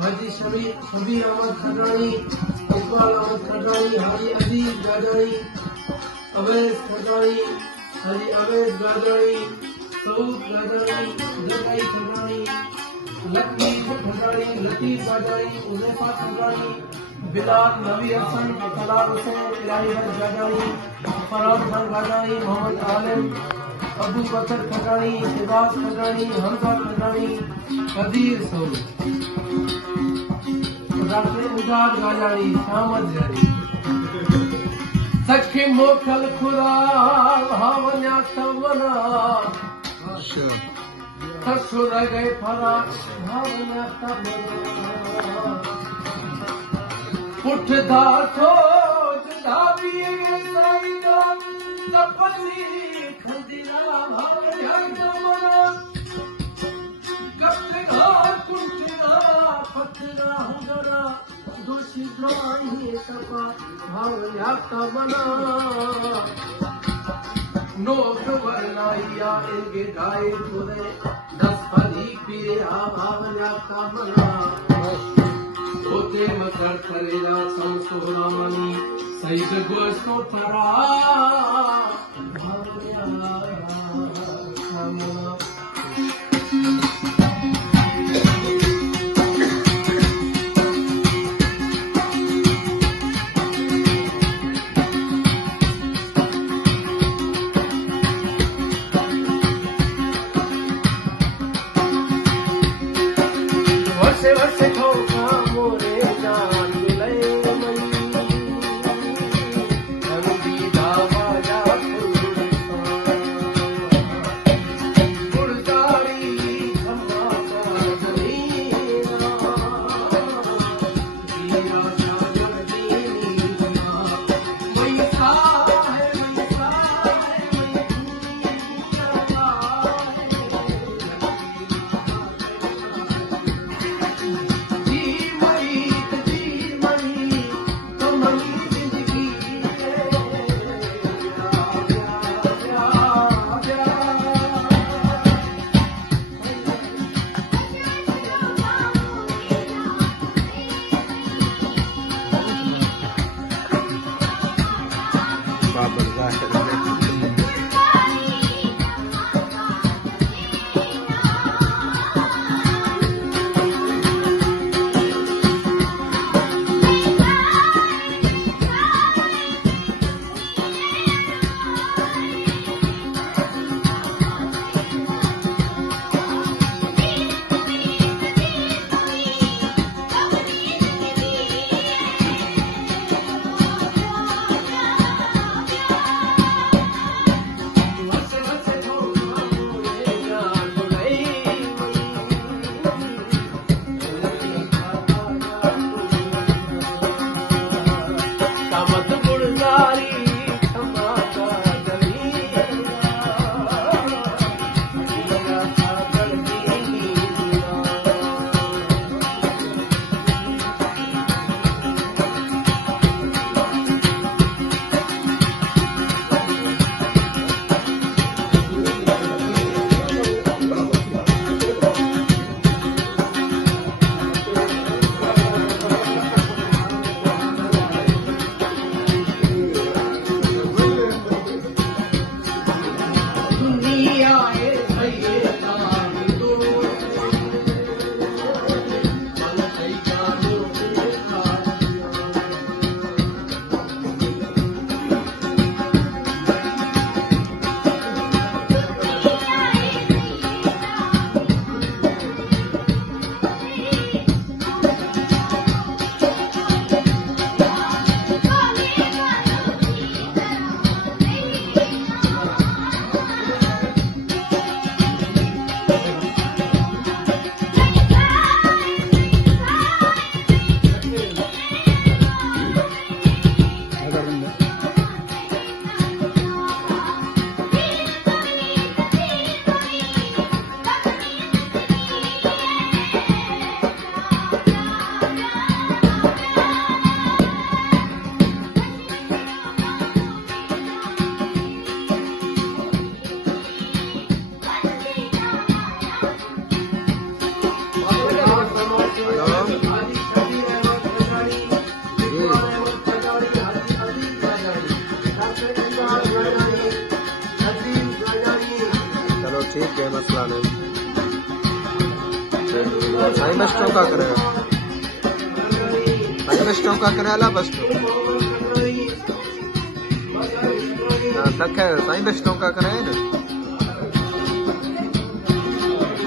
हाजी शबी अहमद खटाणी, इकबाल अहमद खटाणी, हाजी अजीज गाजाणी, अवैस खटाणी, हाजी अवैस गाजाणी, सऊद गाजाणी, जगाई खटाणी, लकी खटाणी, लतीफ गाजाणी, उजैफा खटाणी, बिलाल नबी हसन, कलाल हुसैन, इलाही गाजाणी, फराज खान गाजाणी, मोहम्मद आलिम, अबू बकर खटाणी, शिबाज खटाणी, हमजा खटाणी, कदीर सोनी, डॉक्टर मुजाद गाजाणी, शामद जानी, सखी मोखल खुदा भावन्या तवना, ससुर गए फरा भावन्या तवना, उठदा सोच धाबिए साईदा कपली खंदिरा भावन्या तवना, कपड़ा कुंठा पत्रा हुदरा दुशिद्राही सपा भावन्या तवना, नोक वरनाइया इनके गाए खुदे दस फली पिया भावन्या तवना, ओते मकर करेला संसोरामनी सईद गोस्तो तरा भावन्या तवना। वर्षे वर्षे ठोका मोरे जान मिले मई, रंगी दावा जा गुड़दारी खम्मा का जमीना, जीरा सागर दीना, मैसा है मैसा है ठीक है, मसला नहीं। साईं बस चौका करे, साईं बस चौका करे अला बस तक है, साईं बस चौका करे ना।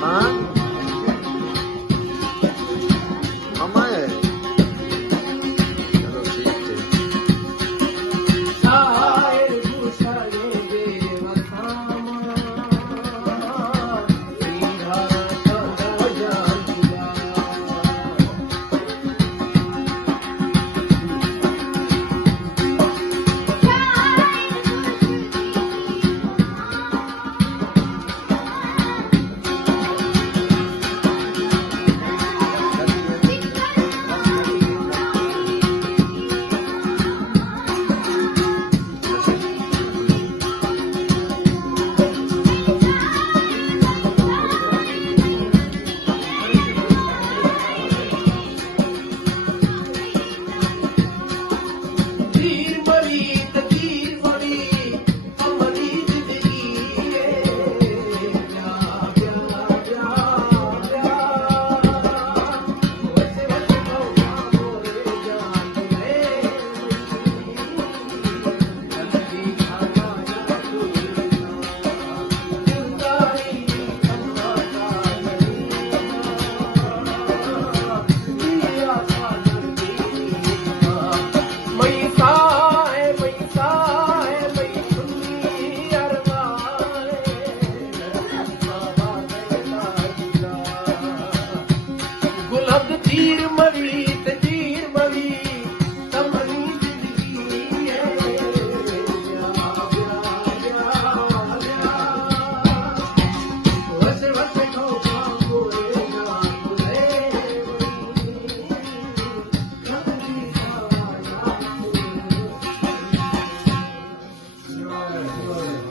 हाँ मामा है, चलो ठीक है। तीर मरी